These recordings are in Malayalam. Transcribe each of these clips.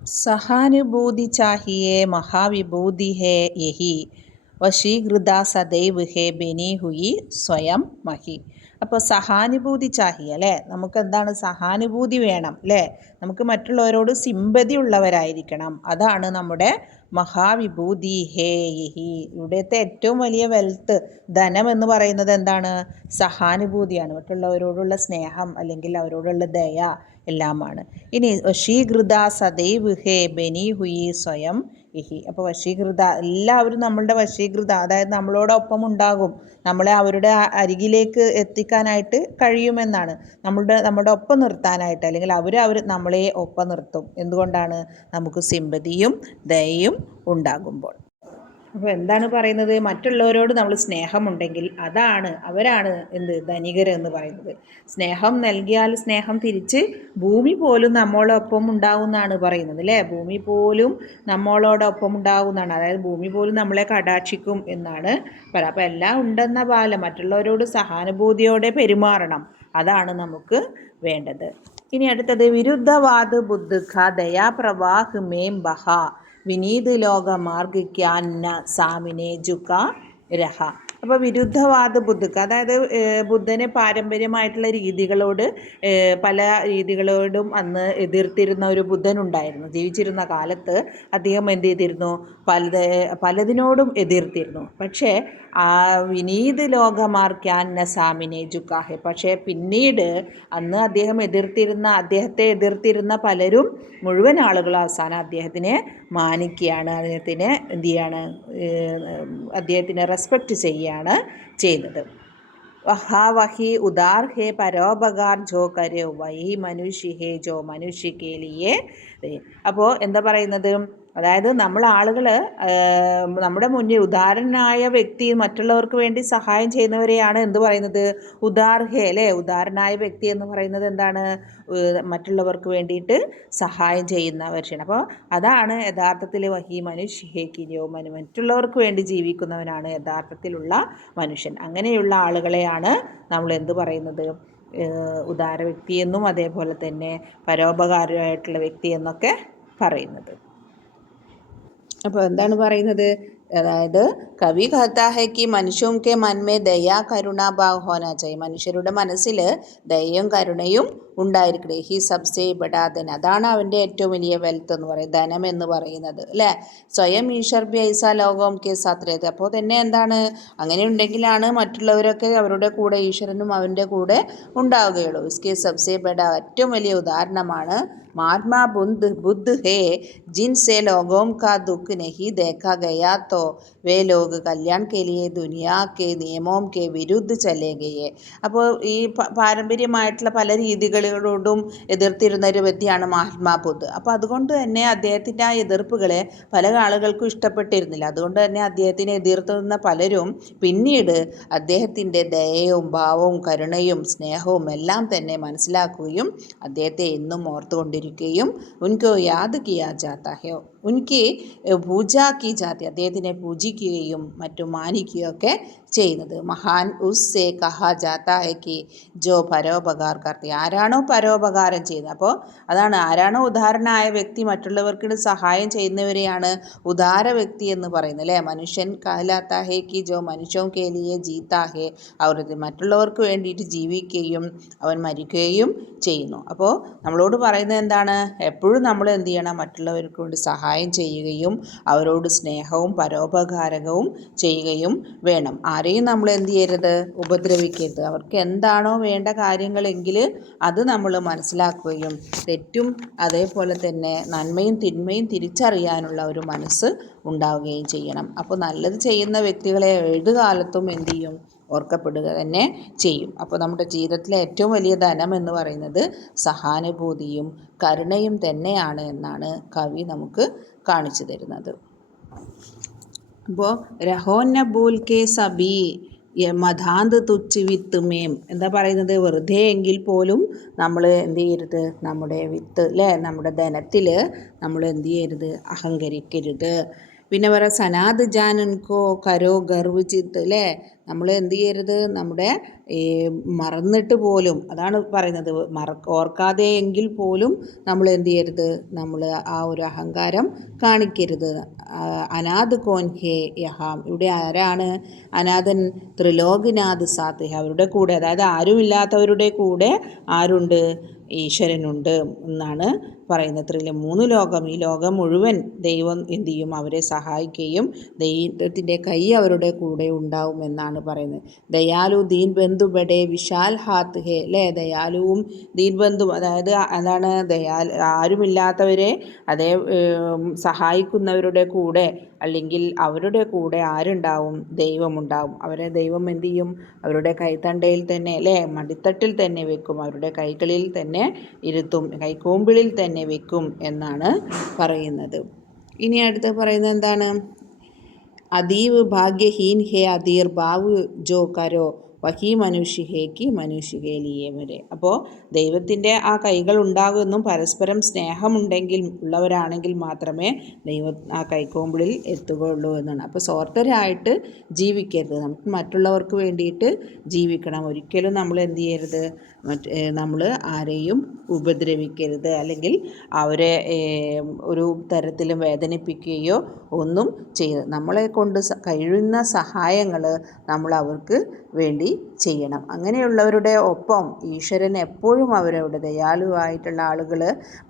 सहानुभूति चाहिए महाविभूति है यही വശീകൃത സദൈവ് ഹേ ബനി ഹുയി സ്വയം മഹി. അപ്പോൾ സഹാനുഭൂതി ചാഹിയ അല്ലേ, നമുക്ക് എന്താണ് സഹാനുഭൂതി വേണം അല്ലേ, നമുക്ക് മറ്റുള്ളവരോട് സിമ്പതി ഉള്ളവരായിരിക്കണം. അതാണ് നമ്മുടെ മഹാവിഭൂതി ഹേ യഹി. ഇവിടുത്തെ ഏറ്റവും വലിയ വെൽത്ത് ധനം എന്ന് പറയുന്നത് എന്താണ്? സഹാനുഭൂതിയാണ്, മറ്റുള്ളവരോടുള്ള സ്നേഹം അല്ലെങ്കിൽ അവരോടുള്ള ദയ എല്ലാമാണ്. ഇനി വശീകൃത സദൈവ് ഹേ ബനി ഹുയി സ്വയം ഇഹി. അപ്പോൾ വശീകൃത, എല്ലാവരും നമ്മളുടെ വശീകൃത, അതായത് നമ്മളോടൊപ്പം ഉണ്ടാകും, നമ്മളെ അവരുടെ അരികിലേക്ക് എത്തിക്കാനായിട്ട് കഴിയുമെന്നാണ്, നമ്മുടെ ഒപ്പം നിർത്താനായിട്ട്, അല്ലെങ്കിൽ അവർ നമ്മളെ ഒപ്പം നിർത്തും. എന്തുകൊണ്ടാണ്? നമുക്ക് സിമ്പതിയും ദയയും ഉണ്ടാകുമ്പോൾ. അപ്പോൾ എന്താണ് പറയുന്നത്? മറ്റുള്ളവരോട് നമ്മൾ സ്നേഹമുണ്ടെങ്കിൽ അവരാണ് ധനികർ എന്ന് പറയുന്നത്. സ്നേഹം നൽകിയാൽ സ്നേഹം തിരിച്ച് ഭൂമി പോലും നമ്മളോടൊപ്പം ഉണ്ടാകുമെന്നാണ് പറയുന്നത് അല്ലേ. ഭൂമി പോലും നമ്മളോടൊപ്പം ഉണ്ടാകുന്നതാണ്, അതായത് ഭൂമി പോലും നമ്മളെ കടാക്ഷിക്കും എന്നാണ് പറയുക. അപ്പോൾ എല്ലാം ഉണ്ടെന്ന പോലെ മറ്റുള്ളവരോട് സഹാനുഭൂതിയോടെ പെരുമാറണം, അതാണ് നമുക്ക് വേണ്ടത്. ഇനി അടുത്തത് വിരുദ്ധവാദ ബുദ്ധ ദയാപ്രവാഹ് മേം ബഹ വിനീത് ലോക മാർഗിക്കാന്ന സാമിനെ ജുക്ക രഹ. അപ്പോൾ വിരുദ്ധവാദ ബുദ്ധക്ക്, അതായത് ബുദ്ധന് പാരമ്പര്യമായിട്ടുള്ള രീതികളോട്, പല രീതികളോടും അന്ന് എതിർത്തിരുന്ന ഒരു ബുദ്ധനുണ്ടായിരുന്നു. ജീവിച്ചിരുന്ന കാലത്ത് അദ്ദേഹം എന്ത് ചെയ്തിരുന്നു? പലതിനോടും എതിർത്തിരുന്നു. പക്ഷേ വിനീത് ലോകമാർക്കാന്ന സാമിനെ ജുക്കാഹെ. പക്ഷേ പിന്നീട് അന്ന് അദ്ദേഹത്തെ എതിർത്തിരുന്ന പലരും, മുഴുവൻ ആളുകളും അവസാനം അദ്ദേഹത്തിനെ മാനിക്കുകയാണ്, അദ്ദേഹത്തിനെ റെസ്പെക്റ്റ് ചെയ്യുകയാണ് ചെയ്തത്. വഹി ഉദാർ ഹേ പരോപകാർ ജോ കരോ വഹി മനുഷ്യ ഹേ ജോ മനുഷ്യ കേ ലിയേ. അപ്പോൾ എന്താ പറയുന്നത്? അതായത് നമ്മുടെ മുന്നിൽ ഉദാരനായ വ്യക്തി, മറ്റുള്ളവർക്ക് വേണ്ടി സഹായം ചെയ്യുന്നവരെയാണ് എന്ത് പറയുന്നത്? ഉദാർ ഹേ അല്ലേ. ഉദാരനായ വ്യക്തി എന്ന് പറയുന്നത് എന്താണ്? മറ്റുള്ളവർക്ക് വേണ്ടിയിട്ട് സഹായം ചെയ്യുന്നവരാണ്. അപ്പോൾ അതാണ് യഥാർത്ഥത്തിൽ വഹി മനുഷ്യ ഹേ കിരിയോ, മറ്റുള്ളവർക്ക് വേണ്ടി ജീവിക്കുന്നവനാണ് യഥാർത്ഥത്തിലുള്ള മനുഷ്യൻ. അങ്ങനെയുള്ള ആളുകളെയാണ് നമ്മൾ എന്ത് പറയുന്നത്? ഉദാര വ്യക്തിയെന്നും അതേപോലെ തന്നെ പരോപകാരമായിട്ടുള്ള വ്യക്തിയെന്നൊക്കെ പറയുന്നത്. അപ്പോൾ എന്താണ് പറയുന്നത്? അതായത് കവി കഹത്താ ഹൈ കി മനുഷ്യോം കെ മൻമേ ദയാ കരുണ ഭാവ് ഹോനാ ചാഹിയെ. മനുഷ്യരുടെ മനസ്സിൽ ദയയും കരുണയും ഉണ്ടായിരിക്കണേ. ഹി സബ്സേ ബഡാ ധൻ. അതാണ് അവൻ്റെ ഏറ്റവും വലിയ വെൽത്ത് എന്ന് പറയുന്നത്, ധനം എന്ന് പറയുന്നത് അല്ലേ. സ്വയം ഈശ്വർ ബി ഐസ ലോകം കെ സാത്രയത്. അപ്പോൾ തന്നെ എന്താണ്? അങ്ങനെ ഉണ്ടെങ്കിലാണ് മറ്റുള്ളവരൊക്കെ അവരുടെ കൂടെ, ഈശ്വരനും അവൻ്റെ കൂടെ ഉണ്ടാവുകയുള്ളൂ. ഇസ്കെ സബ്സേ ബഡാ, ഏറ്റവും വലിയ ഉദാഹരണമാണ് महात्मा बुद्ध है जिनसे लोगों का दुख नहीं देखा गया तो वे लोग कल्याण के लिए दुनिया के नियमों के विरुद्ध चले गए. അപ്പോൾ ഈ പാരമ്പര്യമായിട്ടുള്ള പല രീതികളോടും എതിർത്തിരുന്ന ഒരു വ്യക്തിയാണ് മഹാത്മാ ബുദ്ധ്. അപ്പോൾ അതുകൊണ്ട് തന്നെ അദ്ദേഹത്തിൻ്റെ ആ എതിർപ്പുകളെ പല ആളുകൾക്കും ഇഷ്ടപ്പെട്ടിരുന്നില്ല. അതുകൊണ്ട് തന്നെ അദ്ദേഹത്തിനെ എതിർത്തുന്ന പലരും പിന്നീട് അദ്ദേഹത്തിൻ്റെ ദയയും ഭാവവും കരുണയും സ്നേഹവും എല്ലാം തന്നെ മനസ്സിലാക്കുകയും അദ്ദേഹത്തെ എന്നും ഓർത്തുകൊണ്ടിരിക്കുകയും ഉൻകോ യാദ് കിയാ ജാത്താ ഹെ, ഉൻകി പൂജ കി ജാതി, അദ്ദേഹത്തിനെ പൂജിക്കുകയും മറ്റും മാനിക്കുകയൊക്കെ ചെയ്യുന്നത്. മഹാൻ ഉസ്സേ കഹാ ജാത്താ ഹെ കി ജോ പരോപകാർ കർത്തി. ആരാണോ പരോപകാരം ചെയ്യുന്നത്, അപ്പോൾ അതാണ്, ആരാണോ ഉദാരനായ വ്യക്തി, മറ്റുള്ളവർക്ക് സഹായം ചെയ്യുന്നവരെയാണ് ഉദാര വ്യക്തി എന്ന് പറയുന്നത് അല്ലേ. മനുഷ്യൻ കഹലാത്താ ഹെ കി ജോ മനുഷ്യോം കെ ലിയേ ജീത്താ ഹെ. അവർ മറ്റുള്ളവർക്ക് വേണ്ടിയിട്ട് ജീവിക്കുകയും അവൻ മരിക്കുകയും ചെയ്യുന്നു. അപ്പോൾ നമ്മളോട് പറയുന്നത് എന്താണ്? എപ്പോഴും നമ്മൾ എന്ത് ചെയ്യണം? മറ്റുള്ളവർക്ക് വേണ്ടി സഹായം ചെയ്യുകയും അവരോട് സ്നേഹവും പരോപകാരവും ചെയ്യുകയും വേണം. ആരെയും നമ്മൾ എന്ത് ചെയ്യരുത്? ഉപദ്രവിക്കരുത്. അവർക്ക് എന്താണോ വേണ്ട കാര്യങ്ങളെങ്കിൽ അത് നമ്മൾ മനസ്സിലാക്കുകയും തെറ്റും അതേപോലെ തന്നെ നന്മയും തിന്മയും തിരിച്ചറിയാനുള്ള ഒരു മനസ്സ് ഉണ്ടാവുകയും ചെയ്യണം. അപ്പോൾ നല്ലത് ചെയ്യുന്ന വ്യക്തികളെ ഏത് കാലത്തും എന്ത് ചെയ്യും? ഓർക്കപ്പെടുക തന്നെ ചെയ്യും. അപ്പോൾ നമ്മുടെ ജീവിതത്തിലെ ഏറ്റവും വലിയ ധനം എന്ന് പറയുന്നത് സഹാനുഭൂതിയും കരുണയും തന്നെയാണ് എന്നാണ് കവി നമുക്ക് കാണിച്ചു തരുന്നത്. അപ്പോൾ രഹോന്ന ബൂൽ കെ സബി മധാന്ത് തുച്ച് വിത്ത് മേം. എന്താ പറയുന്നത്? വെറുതെ എങ്കിൽ പോലും നമ്മൾ എന്ത് ചെയ്യരുത്? നമ്മുടെ വിത്ത് അല്ലേ, നമ്മുടെ ധനത്തിൽ നമ്മൾ എന്ത് ചെയ്യരുത്? അഹങ്കരിക്കരുത്. പിന്നെ പറയാം സനാദ് ജാൻ ഉൻകോ കരോ ഗർവ് ചിത്ത് അല്ലേ. നമ്മൾ എന്ത് ചെയ്യരുത്, നമ്മുടെ മറന്നിട്ട് പോലും, അതാണ് പറയുന്നത്, ഓർക്കാതെ എങ്കിൽ പോലും നമ്മൾ എന്ത് ചെയ്യരുത്, നമ്മൾ ആ ഒരു അഹങ്കാരം കാണിക്കരുത്. അനാഥ് കോൻ ഹേ യഹാം, ഇവിടെ ആരാണ് അനാഥൻ? ത്രിലോകനാഥ് സാത്ത് ഹേ, അവരുടെ കൂടെ, അതായത് ആരുമില്ലാത്തവരുടെ കൂടെ ആരുണ്ട്? ഈശ്വരനുണ്ട് എന്നാണ് പറയുന്നത്. 3 ലോകം, ഈ ലോകം മുഴുവൻ ദൈവം എന്ത് ചെയ്യും? അവരെ സഹായിക്കുകയും ദൈവത്തിൻ്റെ കൈ അവരുടെ കൂടെ ഉണ്ടാവും എന്നാണ് പറയുന്നത്. ദയാലു ദീൻ ബന്ധു ബഡേ വിശാൽ ഹാത്ത് ഹേ, അല്ലേ? ദയാലുവും ദീൻ ബന്ധു, അതായത് എന്താണ്? ആരുമില്ലാത്തവരെ അതേ സഹായിക്കുന്നവരുടെ കൂടെ, അല്ലെങ്കിൽ അവരുടെ കൂടെ ആരുണ്ടാവും? ദൈവമുണ്ടാവും. അവരെ ദൈവം എന്ത് ചെയ്യും? അവരുടെ കൈത്തണ്ടയിൽ തന്നെ, അല്ലേ, മടിത്തട്ടിൽ തന്നെ വെക്കും, അവരുടെ കൈകളിൽ തന്നെ ഇരുത്തും, കൈക്കൂമ്പിളിൽ തന്നെ വെക്കും എന്നാണ് പറയുന്നത്. ഇനി അടുത്ത് പറയുന്നത് എന്താണ്? അതീവ് ഭാഗ്യഹീൻ ഹേ അധീർ ഭാവ് ജോ കരോ വഹി മനുഷ്യ ഹേ കി മനുഷ്യ കെ ലിയേ വരെ. അപ്പോൾ ദൈവത്തിൻ്റെ ആ കൈകൾ ഉണ്ടാകുമെന്നും പരസ്പരം സ്നേഹമുണ്ടെങ്കിൽ ഉള്ളവരാണെങ്കിൽ മാത്രമേ ദൈവം ആ കൈക്കോമ്പിളിൽ എത്തുകയുള്ളൂ എന്നാണ്. അപ്പോൾ സ്വാർത്ഥരായിട്ട് ജീവിക്കരുത്, നമുക്ക് മറ്റുള്ളവർക്ക് വേണ്ടിയിട്ട് ജീവിക്കണം. ഒരിക്കലും നമ്മൾ എന്ത് ചെയ്യരുത്, നമ്മൾ ആരെയും ഉപദ്രവിക്കരുത്, അല്ലെങ്കിൽ അവരെ ഒരു തരത്തിലും വേദനിപ്പിക്കുകയോ ഒന്നും ചെയ്യരുത്. നമ്മളെ കൊണ്ട് കഴിയുന്ന സഹായങ്ങൾ നമ്മൾ അവർക്ക് വേണ്ടി ചെയ്യണം. അങ്ങനെയുള്ളവരുടെ ഒപ്പം ഈശ്വരൻ എപ്പോഴും അവരോട്, ദയാലുവായിട്ടുള്ള ആളുകൾ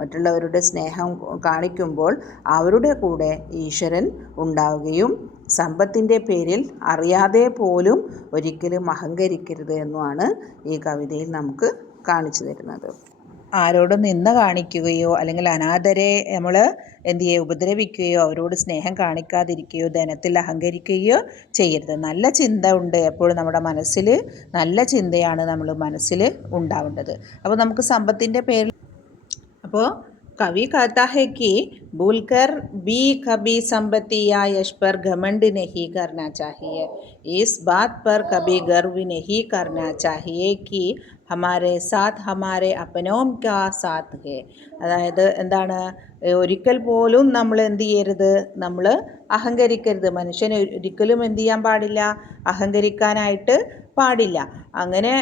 മറ്റുള്ളവരുടെ സ്നേഹം കാണിക്കുമ്പോൾ അവരുടെ കൂടെ ഈശ്വരൻ ഉണ്ടാവുകയും സമ്പത്തിൻ്റെ പേരിൽ അറിയാതെ പോലും ഒരിക്കലും അഹങ്കരിക്കരുത് എന്നുമാണ് ഈ കവിതയിൽ നമുക്ക് കാണിച്ചു തരുന്നത്. ആരോടും നിന്ദ കാണിക്കുകയോ അല്ലെങ്കിൽ അനാഥരെ നമ്മൾ എന്ത് ചെയ്യുക, ഉപദ്രവിക്കുകയോ അവരോട് സ്നേഹം കാണിക്കാതിരിക്കുകയോ ധനത്തിൽ അഹങ്കരിക്കുകയോ ചെയ്യരുത്. നല്ല ചിന്ത ഉണ്ട് എപ്പോഴും നമ്മുടെ മനസ്സിൽ, നല്ല ചിന്തയാണ് നമ്മൾ മനസ്സിൽ ഉണ്ടാവേണ്ടത്. അപ്പോൾ നമുക്ക് സമ്പത്തിൻ്റെ പേരിൽ, അപ്പോൾ कवि कहता है कि भूलकर भी कभी संपत्ति या यश पर घमंड नहीं करना चाहिए. इस बात पर कभी गर्व नहीं करना चाहिए कि हमारे साथ हमारे अपनों का साथ है. അതായത് എന്താണ്, ഒരിക്കൽ പോലും നമ്മൾ എന്ത് ചെയ്യരുത്, നമ്മൾ അഹങ്കരിക്കരുത്. മനുഷ്യന് ഒരിക്കലും എന്ത് ചെയ്യാൻ പാടില്ല, അഹങ്കരിക്കാനായിട്ട് പാടില്ല. അങ്ങനെ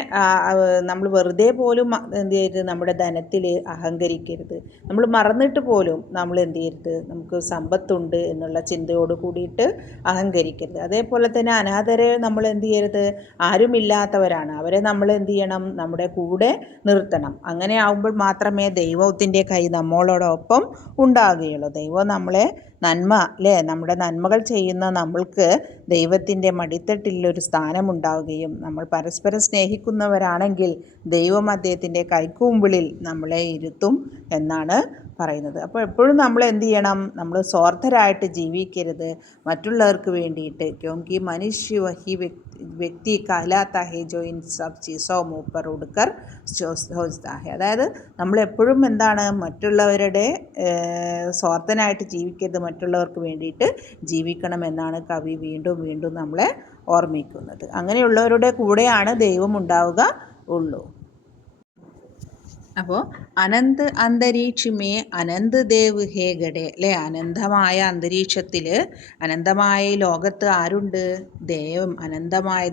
നമ്മൾ വെറുതെ പോലും എന്ത് ചെയ്യരുത്, നമ്മുടെ ധനത്തിൽ അഹങ്കരിക്കരുത്. നമ്മൾ മറന്നിട്ട് പോലും നമ്മൾ എന്ത് ചെയ്യരുത്, നമുക്ക് സമ്പത്തുണ്ട് എന്നുള്ള ചിന്തയോട് കൂടിയിട്ട് അഹങ്കരിക്കരുത്. അതേപോലെ തന്നെ അനാഥരെ നമ്മൾ എന്ത് ചെയ്യരുത്, ആരുമില്ലാത്തവരാണ്, അവരെ നമ്മൾ എന്ത് ചെയ്യണം, നമ്മുടെ കൂടെ നിർത്തണം. അങ്ങനെ ആകുമ്പോൾ മാത്രമേ ദൈവത്തിൻ്റെ കൈ നമ്മളോടൊപ്പം ഉണ്ടാകുകയുള്ളൂ. ദൈവം നമ്മളെ നന്മ, അല്ലേ, നമ്മുടെ നന്മകൾ ചെയ്യുന്ന നമ്മൾക്ക് ദൈവത്തിൻ്റെ മടിത്തട്ടിലൊരു സ്ഥാനമുണ്ടാവുകയും നമ്മൾ പരസ്പരം സ്നേഹിക്കുന്നവരാണെങ്കിൽ ദൈവം അദ്ദേഹത്തിൻ്റെ കൈക്കൂമ്പിളിൽ നമ്മളെ ഇരുത്തും എന്നാണ് പറയുന്നത്. അപ്പോൾ എപ്പോഴും നമ്മൾ എന്ത് ചെയ്യണം, നമ്മൾ സ്വാർത്ഥരായിട്ട് ജീവിക്കരുത്, മറ്റുള്ളവർക്ക് വേണ്ടിയിട്ട്. ക്യോങ്കി മനുഷ്യ വഹി വ്യക്തി कहलाता है जो इन सब चीज़ों मुँह पर उड़कर सोचता है. അതായത് നമ്മളെപ്പോഴും എന്താണ്, മറ്റുള്ളവരുടെ സ്വാർത്ഥനായിട്ട് ജീവിക്കരുത്, മറ്റുള്ളവർക്ക് വേണ്ടിയിട്ട് ജീവിക്കണം എന്നാണ് കവി വീണ്ടും വീണ്ടും നമ്മളെ ഓർമ്മിക്കുന്നത്. അങ്ങനെയുള്ളവരുടെ കൂടെയാണ് ദൈവം ഉണ്ടാവുക ഉള്ളൂ. അപ്പോൾ അനന്ത് അന്തരീക്ഷമേ അനന്ത് ദേവ് ഹേ ഗഡേ, അല്ലേ, അനന്തമായ അന്തരീക്ഷത്തിൽ, അനന്തമായ ലോകത്ത് ആരുണ്ട്? അനന്തമായ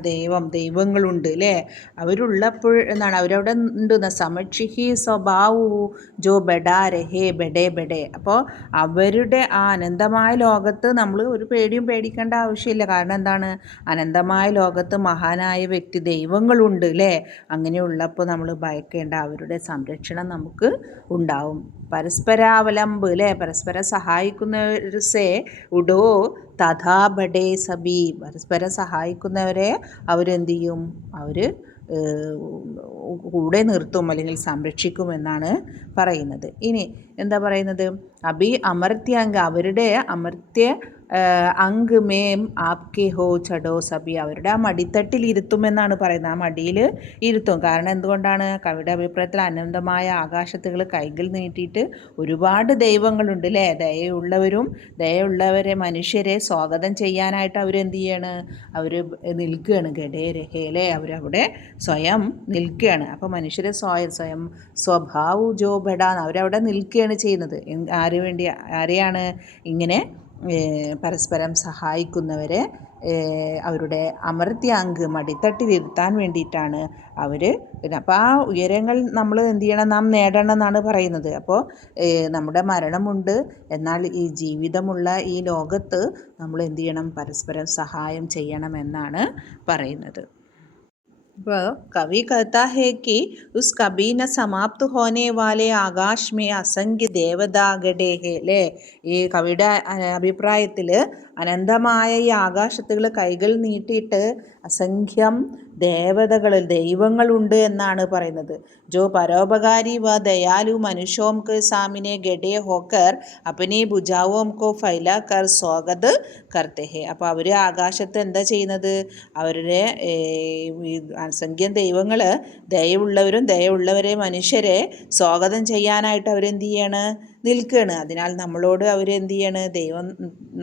ദൈവങ്ങളുണ്ട്, അല്ലേ. അവരുള്ളപ്പോൾ എന്താണ്, അവരവിടെ ഉണ്ട്. സമക്ഷിഹി സ്വഭാവു ജോ ബഡാ രഹേ ബഡേ ബഡേ. അപ്പോൾ അവരുടെ ആ അനന്തമായ ലോകത്ത് നമ്മൾ ഒരു പേടിയും പേടിക്കേണ്ട ആവശ്യമില്ല. കാരണം എന്താണ്, അനന്തമായ ലോകത്ത് മഹാനായ വ്യക്തി ദൈവങ്ങളുണ്ട്, അല്ലേ. അങ്ങനെയുള്ളപ്പോൾ നമ്മൾ ഭയക്കേണ്ട, അവരുടെ സംരക്ഷണം നമുക്ക് ഉണ്ടാവും. പരസ്പരാവലംബ്, അല്ലേ, പരസ്പരം സഹായിക്കുന്നവരെ ഉഡോ തഥാ ബഡേ സബി, പരസ്പരം സഹായിക്കുന്നവരെ അവരെന്ത് ചെയ്യും, അവർ കൂടെ നിർത്തും അല്ലെങ്കിൽ സംരക്ഷിക്കുമെന്നാണ് പറയുന്നത്. ഇനി എന്താ പറയുന്നത്, അഭി അമർത്യാംഗ, അവരുടെ അമർത്യ അങ്ക് മേം ആപ്കെ ഹോ ചടോ സബി, അവരുടെ ആ മടിത്തട്ടിൽ ഇരുത്തുമെന്നാണ് പറയുന്നത്. ആ മടിയിൽ ഇരുത്തും. കാരണം എന്തുകൊണ്ടാണ്, കവിയുടെ അഭിപ്രായത്തിൽ അനന്തമായ ആകാശത്തുകൾ കൈകൾ നീട്ടിയിട്ട് ഒരുപാട് ദൈവങ്ങളുണ്ട്, അല്ലേ. ദയുള്ളവരെ മനുഷ്യരെ സ്വാഗതം ചെയ്യാനായിട്ട് അവരെന്ത് ചെയ്യാണ്, അവർ നിൽക്കുകയാണ്. ഗഡേ രഹേ, അല്ലേ, അവരവിടെ സ്വയം നിൽക്കുകയാണ്. അപ്പോൾ മനുഷ്യരെ സ്വയം സ്വഭാവു ജോ ബഡാന്ന്, അവരവിടെ നിൽക്കുകയാണ് ചെയ്യുന്നത്. ആരെയാണ് ഇങ്ങനെ പരസ്പരം സഹായിക്കുന്നവരെ അവരുടെ അമർത്യാങ്ക് മടിത്തട്ടിലിരുത്താൻ വേണ്ടിയിട്ടാണ് അവർ. അപ്പോൾ ആ ഉയരങ്ങൾ നമ്മൾ എന്ത് ചെയ്യണം, നാം നേടണം എന്നാണ് പറയുന്നത്. അപ്പോൾ നമ്മുടെ മരണമുണ്ട്, എന്നാൽ ഈ ജീവിതമുള്ള ഈ ലോകത്ത് നമ്മൾ എന്ത് ചെയ്യണം, പരസ്പരം സഹായം ചെയ്യണമെന്നാണ് പറയുന്നത്. അപ്പോൾ कवि कहता है कि उस कभी न समाप्त होने वाले आकाश में असंख्य ദേവതാഗടേ ഹേ അല്ലേ. ഈ കവിയുടെ അഭിപ്രായത്തിൽ അനന്തമായ ഈ ആകാശത്തുകൾ കൈകൾ നീട്ടിയിട്ട് അസംഖ്യം ദൈവങ്ങളുണ്ട് എന്നാണ് പറയുന്നത്. ജോ പരോപകാരി വ ദയാലു മനുഷ്യോം കെ സാമിനെ ഗഡേ ഹോക്കർ അപ്പനെ ഭുജാവോം കോ ഫൈലാ കർ സ്വാഗത് കർത്തെ ഹേ. അപ്പോൾ അവർ ആകാശത്ത് എന്താ ചെയ്യുന്നത്, അവരുടെ അസംഖ്യം ദൈവങ്ങൾ ദയവുള്ളവരെ മനുഷ്യരെ സ്വാഗതം ചെയ്യാനായിട്ട് അവരെന്ത് ചെയ്യാണ്, നിൽക്കുകയാണ്. അതിനാൽ നമ്മളോട് അവരെന്ത് ചെയ്യാണ്, ദൈവം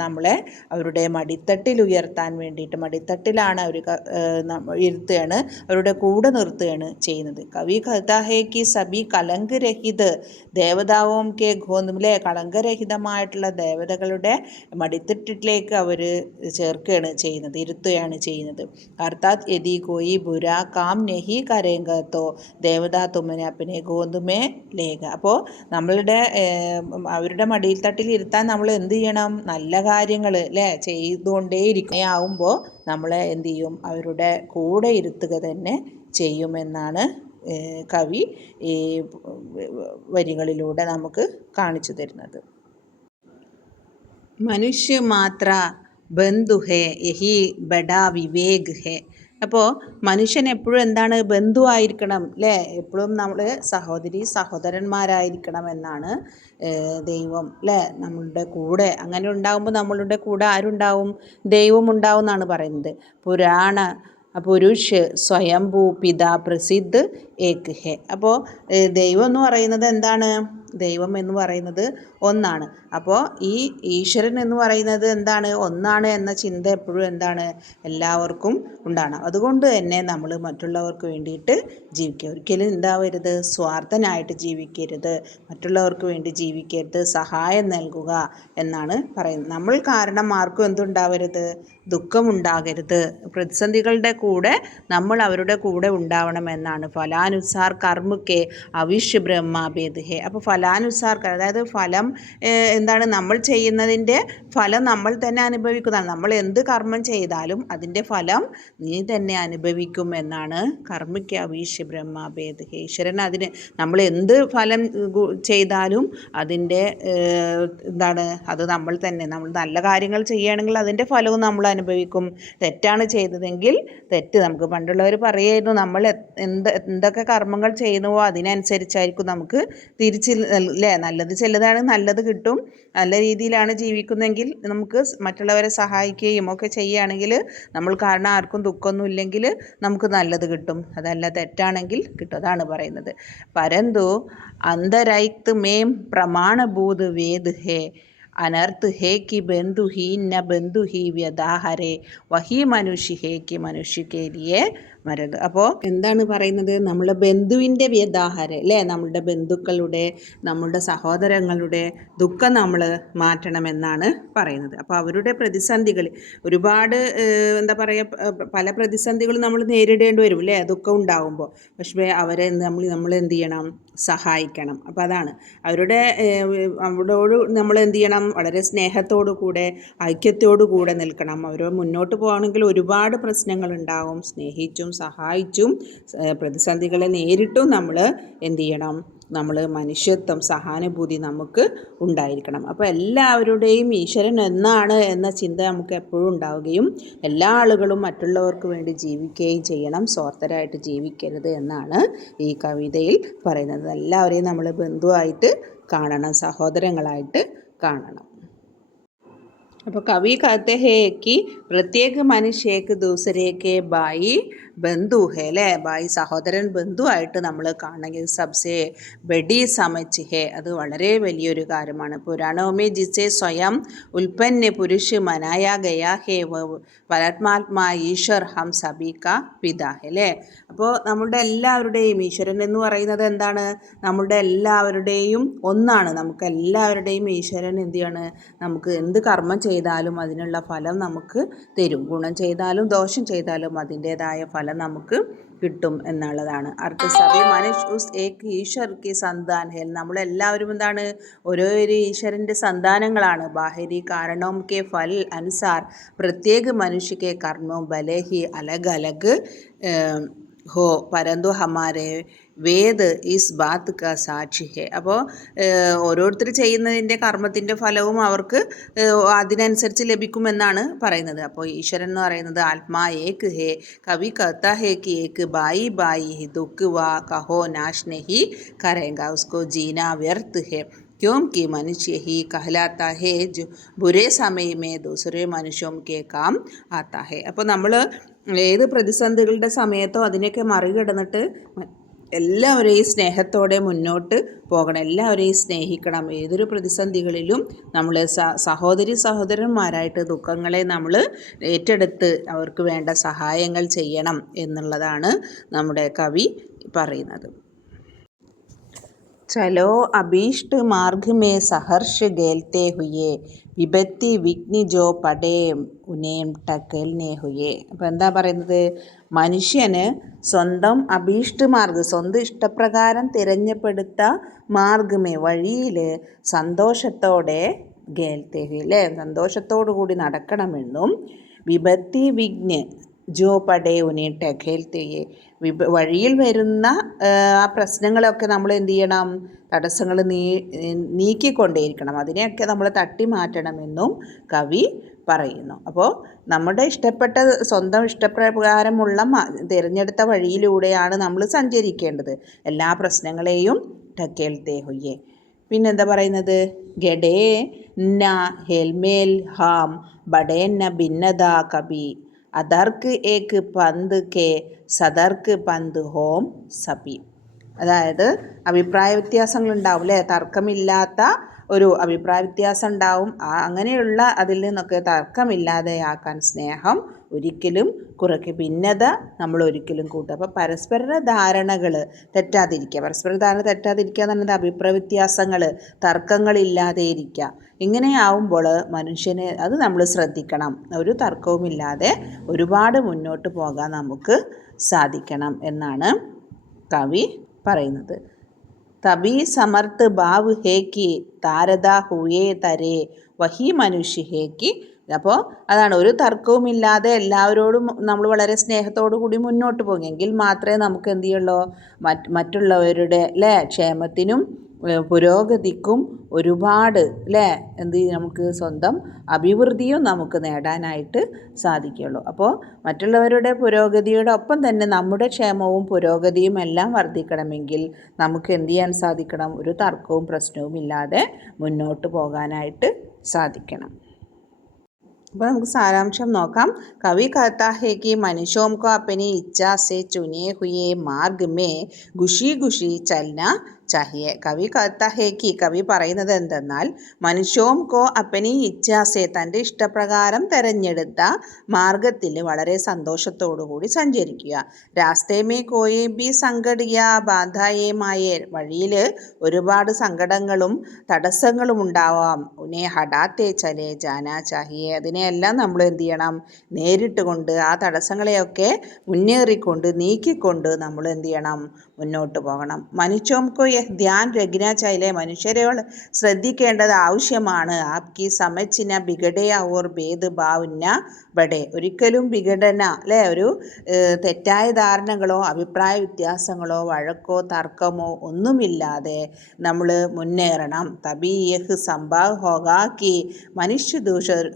നമ്മളെ അവരുടെ മടിത്തട്ടിൽ ഉയർത്താൻ വേണ്ടിയിട്ട്, മടിത്തട്ടിലാണ് അവർ ഇരുത്തുകയാണ്, അവരുടെ കൂടെ നിർത്തുകയാണ് ചെയ്യുന്നത്. കവി कहता है कि सभी കലങ്ക് രഹിത് ദേവതാവും കെ ഗോന്തുമിലെ കളങ്കരഹിതമായിട്ടുള്ള ദേവതകളുടെ മടിത്തട്ടിലേക്ക് അവർ ചേർക്കുകയാണ് ചെയ്യുന്നത്, ഇരുത്തുകയാണ് ചെയ്യുന്നത്. അർത്ഥാത് യദി കോയി ബുരാ കാം നഹി കരേങ്ക തോ ദേവതാ തുമ്മനെ അപ്പനെ ഗോന്തുമേ ലേഖ. അപ്പോൾ നമ്മളുടെ അവരുടെ മടിയിൽ തട്ടിൽ ഇരുത്താൻ നമ്മൾ എന്ത് ചെയ്യണം, നല്ല കാര്യങ്ങൾ അല്ലേ ചെയ്തുകൊണ്ടേയിരിക്കുകയാവുമ്പോൾ നമ്മളെ എന്ത് ചെയ്യും, അവരുടെ കൂടെ ഇരുത്തുക തന്നെ ചെയ്യുമെന്നാണ് കവി ഈ വരികളിലൂടെ നമുക്ക് കാണിച്ചു തരുന്നത്. മനുഷ്യ മാത്ര ബന്ധു ഹേ യഹി ബഡാ വിവേക് ഹേ. അപ്പോൾ മനുഷ്യൻ എപ്പോഴും എന്താണ്, ബന്ധുവായിരിക്കണം അല്ലേ, എപ്പോഴും നമ്മൾ സഹോദരന്മാരായിരിക്കണം എന്നാണ് ദൈവം അല്ലേ നമ്മളുടെ കൂടെ. അങ്ങനെ ഉണ്ടാകുമ്പോൾ നമ്മളുടെ കൂടെ ആരുണ്ടാവും, ദൈവം ഉണ്ടാവും എന്നാണ് പറയുന്നത്. പുരാണ പുരുഷ് സ്വയംഭൂ പിതാ പ്രസിദ്ധ് ഏക് ഹെ. അപ്പോൾ ദൈവം എന്ന് പറയുന്നത് എന്താണ്, ദൈവം എന്ന് പറയുന്നത് ഒന്നാണ്. അപ്പോൾ ഈ ഈശ്വരൻ എന്ന് പറയുന്നത് എന്താണ്, ഒന്നാണ് എന്ന ചിന്ത എപ്പോഴും എന്താണ്, എല്ലാവർക്കും ഉണ്ടാകണം. അതുകൊണ്ട് തന്നെ നമ്മൾ മറ്റുള്ളവർക്ക് വേണ്ടിയിട്ട് ജീവിക്കുക, ഒരിക്കലും എന്താവരുത്, സ്വാർത്ഥനായിട്ട് ജീവിക്കരുത്, മറ്റുള്ളവർക്ക് വേണ്ടി ജീവിക്കരുത്, സഹായം നൽകുക എന്നാണ് പറയുന്നത്. നമ്മൾ കാരണം ആർക്കും എന്തുണ്ടാവരുത്, ദുഃഖമുണ്ടാകരുത്. പ്രതിസന്ധികളുടെ കൂടെ നമ്മൾ അവരുടെ കൂടെ ഉണ്ടാവണമെന്നാണ്. ഫലാനുസാർ കർമ്മക്കെ അവിശ്യ ബ്രഹ്മാഭേദ് ഹേ. അപ്പോൾ ഫലാനുസാർ, അതായത് ഫലം എന്താണ്, നമ്മൾ ചെയ്യുന്നതിൻ്റെ ഫലം നമ്മൾ തന്നെ അനുഭവിക്കുന്നതാണ്. നമ്മൾ എന്ത് കർമ്മം ചെയ്താലും അതിൻ്റെ ഫലം നീ തന്നെ അനുഭവിക്കും എന്നാണ്. കർമ്മയ്ക്ക് അവിശ്യ ബ്രഹ്മാഭേദ് ഹേ. ഈശ്വരൻ അതിന് നമ്മൾ എന്ത് ഫലം ചെയ്താലും അതിൻ്റെ എന്താണ്, അത് നമ്മൾ തന്നെ, നമ്മൾ നല്ല കാര്യങ്ങൾ ചെയ്യുകയാണെങ്കിൽ അതിൻ്റെ ഫലവും നമ്മൾ അനുഭവിക്കും. തെറ്റാണ് ചെയ്തതെങ്കിൽ തെറ്റ്, നമുക്ക് പണ്ടുള്ളവർ പറയായിരുന്നു, നമ്മൾ എന്തൊക്കെ കർമ്മങ്ങൾ ചെയ്യുന്നുവോ അതിനനുസരിച്ചായിരിക്കും നമുക്ക് തിരിച്ച് അല്ലേ, നല്ലത് ചെല്ലതാണ്, നല്ലത് കിട്ടും. നല്ല രീതിയിലാണ് ജീവിക്കുന്നതെങ്കിൽ നമുക്ക് മറ്റുള്ളവരെ സഹായിക്കുകയും ഒക്കെ ചെയ്യുകയാണെങ്കിൽ നമ്മൾ കാരണം ആർക്കും ദുഃഖമൊന്നും ഇല്ലെങ്കിൽ നമുക്ക് നല്ലത് കിട്ടും. അതല്ല തെറ്റാണെങ്കിൽ കിട്ടും. അതാണ് പറയുന്നത്. പരന്തു അന്തരൈക്ത് മേം പ്രമാണഭൂത് വേദ് ഹേ अनर्थ है कि बंधु ही न बंधु ही व्यदाहरे वही मनुष्य है कि मनुष्य के लिए മരത്. അപ്പോൾ എന്താണ് പറയുന്നത്, നമ്മളെ ബന്ധുവിൻ്റെ വ്യതാഹാരം അല്ലേ, നമ്മളുടെ ബന്ധുക്കളുടെ, നമ്മളുടെ സഹോദരങ്ങളുടെ ദുഃഖം നമ്മൾ മാറ്റണമെന്നാണ് പറയുന്നത്. അപ്പോൾ അവരുടെ പ്രതിസന്ധികൾ ഒരുപാട് എന്താ പറയുക, പല പ്രതിസന്ധികളും നമ്മൾ നേരിടേണ്ടി വരും അല്ലേ, ദുഃഖം ഉണ്ടാകുമ്പോൾ. പക്ഷേ അവരെ നമ്മൾ എന്ത് ചെയ്യണം, സഹായിക്കണം. അപ്പോൾ അതാണ് അവരോട് നമ്മൾ എന്ത് ചെയ്യണം, വളരെ സ്നേഹത്തോടു കൂടെ ഐക്യത്തോടു കൂടെ നിൽക്കണം. അവർ മുന്നോട്ട് പോകണമെങ്കിൽ ഒരുപാട് പ്രശ്നങ്ങളുണ്ടാകും. സ്നേഹിച്ചും സഹായിച്ചും പ്രതിസന്ധികളെ നേരിട്ടും നമ്മൾ എന്ത് ചെയ്യണം, നമ്മൾ മനുഷ്യത്വം, സഹാനുഭൂതി നമുക്ക് ഉണ്ടായിരിക്കണം. അപ്പോൾ എല്ലാവരുടെയും ഈശ്വരൻ എന്നാണ് എന്ന ചിന്ത നമുക്ക് എപ്പോഴും ഉണ്ടാവുകയും എല്ലാ ആളുകളും മറ്റുള്ളവർക്ക് വേണ്ടി ജീവിക്കുകയും ചെയ്യണം, സ്വാർത്ഥരായിട്ട് ജീവിക്കരുത് എന്നാണ് ഈ കവിതയിൽ പറയുന്നത്. എല്ലാവരെയും നമ്മൾ ബന്ധുവായിട്ട് കാണണം, സഹോദരങ്ങളായിട്ട് കാണണം. അപ്പോൾ कवि कहते हैं कि प्रत्येक मनुष्य एक दूसरे के भाई ബന്ധു ഹേ അല്ലേ, ഭായി സഹോദരൻ ബന്ധുവായിട്ട് നമ്മൾ കാണണമെങ്കിൽ സബ്സെ ബഡി സമച്ച് ഹേ, അത് വളരെ വലിയൊരു കാര്യമാണ്. പുരാണോമേ ജിസെ സ്വയം ഉൽപ്പന്ന പുരുഷ് മനായ ഗയാ ഹേ പരമാത്മാ ഈശ്വർ ഹം സബി കാ പിതാ അല്ലേ. അപ്പോൾ നമ്മളുടെ എല്ലാവരുടെയും ഈശ്വരൻ എന്ന് പറയുന്നത് എന്താണ്, നമ്മളുടെ എല്ലാവരുടെയും ഒന്നാണ്. നമുക്ക് എല്ലാവരുടെയും ഈശ്വരൻ എന്ത് ചെയ്യാണ്, നമുക്ക് എന്ത് കർമ്മം ചെയ്താലും അതിനുള്ള ഫലം നമുക്ക് തരും. ഗുണം ചെയ്താലും ദോഷം ചെയ്താലും അതിൻ്റേതായ ഫലം നമുക്ക് കിട്ടും എന്നുള്ളതാണ് അർത്ഥ. സഭി മനുഷ്യ ഉസ് ഏക് ഈശ്വർ കി സന്താൻ ഹേ, നമ്മളെല്ലാവരും എന്താണ്, ഓരോ ഈശ്വരൻ്റെ സന്താനങ്ങളാണ്. ബാഹരി കാരണോം കെ ഫൽ അനുസാർ പ്രത്യേക മനുഷ്യ കെ കർമ്മോം ഭലെ ഹി അലഗ് അലഗ് ഹോ പരന്തു ഹമാരെ വേദ് ഈസ് ബാത്ത് കാ സാക്ഷി ഹേ. അപ്പോൾ ഓരോരുത്തർ ചെയ്യുന്നതിൻ്റെ കർമ്മത്തിൻ്റെ ഫലവും അവർക്ക് അതിനനുസരിച്ച് ലഭിക്കുമെന്നാണ് പറയുന്നത്. അപ്പോൾ ഈശ്വരൻ എന്ന് പറയുന്നത് ആത്മാ ഏക് ഹേ, കവി കഹത്ത ഹേ കി ഏക് ബായി ബായി ഹി ദുഃഖ് വാ കഹോ നാശ് നഹി കരേംഗാ ഉസ്കോ ജീന വ്യർത്ത് ഹേ क्योंकि मनुष्य ही कहलाता है जो बुरे समय में दूसरे मनुष्यों के काम आता है. അപ്പോൾ നമ്മൾ ഏത് പ്രതിസന്ധികളുടെ സമയത്തോ അതിനെയൊക്കെ മറികടന്നിട്ട് എല്ലാവരെയും സ്നേഹത്തോടെ മുന്നോട്ട് പോകണം, എല്ലാവരെയും സ്നേഹിക്കണം. ഏതൊരു പ്രതിസന്ധികളിലും നമ്മൾ സഹോദരന്മാരായിട്ട് ദുഃഖങ്ങളെ നമ്മൾ ഏറ്റെടുത്ത് അവർക്ക് വേണ്ട സഹായങ്ങൾ ചെയ്യണം എന്നുള്ളതാണ് നമ്മുടെ കവി പറയുന്നത്. चलो अभीष्ट मार्ग में सहर्ष गेलते हुए വിപത്തി വിഘ്നി ജോ പടേ ഉനേം ടക്കൽനെ ഹുയേ. അപ്പോൾ എന്താ പറയുന്നത്, മനുഷ്യന് സ്വന്തം അഭീഷ്ട മാർഗ്ഗം, സ്വന്തം ഇഷ്ടപ്രകാരം തിരഞ്ഞെടുത്ത മാർഗ്ഗമേ വഴിയിൽ സന്തോഷത്തോടെ ഗേൽത്തെ ഹുയേ അല്ലേ, സന്തോഷത്തോടു കൂടി നടക്കണമെന്നും വിപത്തി വിഘ്ന് ജോ പടേ ഉനേ ടഖേൽത്തെ വഴിയിൽ വരുന്ന ആ പ്രശ്നങ്ങളൊക്കെ നമ്മൾ എന്ത് ചെയ്യണം, തടസ്സങ്ങൾ നീക്കിക്കൊണ്ടേയിരിക്കണം, അതിനെയൊക്കെ നമ്മൾ തട്ടി മാറ്റണമെന്നും കവി പറയുന്നു. അപ്പോൾ നമ്മുടെ സ്വന്തം ഇഷ്ടപ്രകാരമുള്ള തിരഞ്ഞെടുത്ത വഴിയിലൂടെയാണ് നമ്മൾ സഞ്ചരിക്കേണ്ടത്. എല്ലാ പ്രശ്നങ്ങളെയും ടക്കേൽത്തെ ഹുയ്യേ. പിന്നെന്താ പറയുന്നത്, ഗഡേ ന ഹെൽമേൽ ഹാം ബഡേ ന ഭിന്നത കബി അദർക്ക് ഏക് പന്ത് കെ സദർക്ക് പന്ത് ഹോം സബി. അതായത് അഭിപ്രായ വ്യത്യാസങ്ങളുണ്ടാവും അല്ലേ, തർക്കമില്ലാത്ത ഒരു അഭിപ്രായ വ്യത്യാസം ഉണ്ടാവും. അങ്ങനെയുള്ള അതിൽ നിന്നൊക്കെ തർക്കമില്ലാതെയാക്കാൻ സ്നേഹം ഒരിക്കലും കുറയ്ക്കുക, ഭിന്നത നമ്മൾ ഒരിക്കലും കൂട്ടുക. അപ്പോൾ പരസ്പര ധാരണകൾ തെറ്റാതിരിക്കുക, പരസ്പര ധാരണ തെറ്റാതിരിക്കുക എന്ന് പറയുന്നത് അഭിപ്രായ വ്യത്യാസങ്ങൾ തർക്കങ്ങളില്ലാതെ ഇരിക്കുക. ഇങ്ങനെയാവുമ്പോൾ മനുഷ്യന് അത് നമ്മൾ ശ്രദ്ധിക്കണം. ഒരു തർക്കവുമില്ലാതെ ഒരുപാട് മുന്നോട്ട് പോകാൻ നമുക്ക് സാധിക്കണം എന്നാണ് കവി പറയുന്നത്. തബി സമർത്ഥ ഭാവ് ഹേ കി താരത ഹുയേ തരേ വഹി മനുഷ്യ ഹേ കി. അപ്പോൾ അതാണ്, ഒരു തർക്കവുമില്ലാതെ എല്ലാവരോടും നമ്മൾ വളരെ സ്നേഹത്തോടു കൂടി മുന്നോട്ട് പോകുമെങ്കിൽ മാത്രമേ നമുക്ക് എന്ത് ചെയ്യുള്ളൂ, മറ്റുള്ളവരുടെ ക്ഷേമത്തിനും പുരോഗതിക്കും ഒരുപാട് നമുക്ക് സ്വന്തം അഭിവൃദ്ധിയും നമുക്ക് നേടാനായിട്ട് സാധിക്കുകയുള്ളൂ. അപ്പോൾ മറ്റുള്ളവരുടെ പുരോഗതിയുടെ ഒപ്പം തന്നെ നമ്മുടെ ക്ഷേമവും പുരോഗതിയും എല്ലാം വർദ്ധിക്കണമെങ്കിൽ നമുക്ക് എന്ത് ചെയ്യാൻ സാധിക്കണം, ഒരു തർക്കവും പ്രശ്നവും ഇല്ലാതെ മുന്നോട്ട് പോകാനായിട്ട് സാധിക്കണം. അപ്പോൾ നമുക്ക് സാരാംശം നോക്കാം. കവി कहता है कि मनुष्यों को अपनी इच्छा से चुने हुए मार्ग में खुशी खुशी चलना चाहिए. കവി कहता है कि കവി പറയുന്നത് എന്തെന്നാൽ മനുഷ്യോം കോ അപ്പനി ഇച്ഛാസെ തൻ്റെ ഇഷ്ടപ്രകാരം തിരഞ്ഞെടുത്ത മാർഗത്തിൽ വളരെ സന്തോഷത്തോടു കൂടി സഞ്ചരിക്കുക. രാസ്തേമേ കോയെ ബി സങ്കടിയ ബാധായമായേ, വഴിയിൽ ഒരുപാട് സങ്കടങ്ങളും തടസ്സങ്ങളും ഉണ്ടാവാം. ഉനെ ഹടാത്തെ ചലേ ജാനാ ചാഹിയെ, അതിനെയെല്ലാം നമ്മൾ എന്ത് ചെയ്യണം, നേരിട്ട് കൊണ്ട് ആ തടസ്സങ്ങളെയൊക്കെ മുന്നേറിക്കൊണ്ട് നീക്കിക്കൊണ്ട് നമ്മൾ എന്ത് ചെയ്യണം, മുന്നോട്ട് പോകണം. മനുഷ്യോംകോ യഹ് ധ്യാൻ രഖ്നാ ചാഹിയെ, മനുഷ്യരെ ശ്രദ്ധിക്കേണ്ടത് ആവശ്യമാണ്. ആപ്കി സമച്ചിന ബിഗഡേ ഓർ ഭേദ് ഭാവന ബഡേ, ഒരിക്കലും വിഘടന ഒരു തെറ്റായ ധാരണകളോ അഭിപ്രായ വ്യത്യാസങ്ങളോ വഴക്കോ തർക്കമോ ഒന്നുമില്ലാതെ നമ്മൾ മുന്നേറണം. തബി യഹ് സംഭവ് ഹോഗാ കി മനുഷ്യ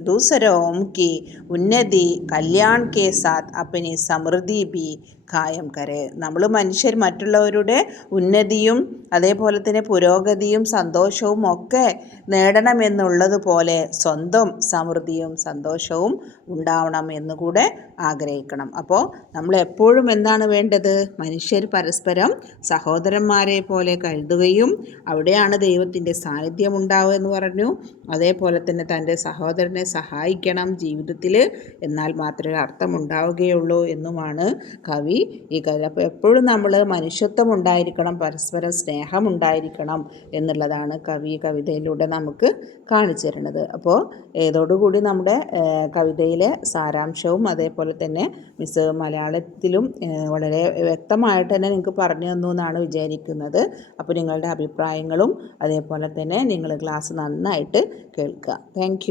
दूसरों की उन्नति कल्याण के साथ अपनी समृद्धि भी കായം കരെ. നമ്മൾ മനുഷ്യർ മറ്റുള്ളവരുടെ ഉന്നതിയും അതേപോലെ തന്നെ പുരോഗതിയും സന്തോഷവും ഒക്കെ നേടണമെന്നുള്ളതുപോലെ സ്വന്തം സമൃദ്ധിയും സന്തോഷവും ഉണ്ടാവണം എന്നുകൂടെ ആഗ്രഹിക്കണം. അപ്പോൾ നമ്മൾ എപ്പോഴും എന്താണ് വേണ്ടത്? മനുഷ്യർ പരസ്പരം സഹോദരന്മാരെ പോലെ കരുതുകയും അവിടെയാണ് ദൈവത്തിൻ്റെ സാന്നിധ്യം ഉണ്ടാവുക എന്ന് പറഞ്ഞു. അതേപോലെ തന്നെ തൻ്റെ സഹോദരനെ സഹായിക്കണം ജീവിതത്തിൽ, എന്നാൽ മാത്രമേ അർത്ഥമുണ്ടാവുകയുള്ളൂ എന്നുമാണ് കവി ഈ കവി. അപ്പോൾ എപ്പോഴും നമ്മൾ മനുഷ്യത്വം ഉണ്ടായിരിക്കണം, പരസ്പരം സ്നേഹം ഉണ്ടായിരിക്കണം എന്നുള്ളതാണ് കവി കവിതയിലൂടെ നമുക്ക് കാണിച്ചു തരുന്നത്. അപ്പോൾ ഇതോടുകൂടി നമ്മുടെ കവിതയിലെ സാരാംശവും അതേപോലെ തന്നെ മിസ് മലയാളത്തിലും വളരെ വ്യക്തമായിട്ട് തന്നെ നിങ്ങൾക്ക് പറഞ്ഞു തന്നു എന്നാണ് വിചാരിക്കുന്നത്. അപ്പോൾ നിങ്ങളുടെ അഭിപ്രായങ്ങളും അതേപോലെ തന്നെ നിങ്ങൾ ക്ലാസ് നന്നായിട്ട് കേൾക്കുക. താങ്ക്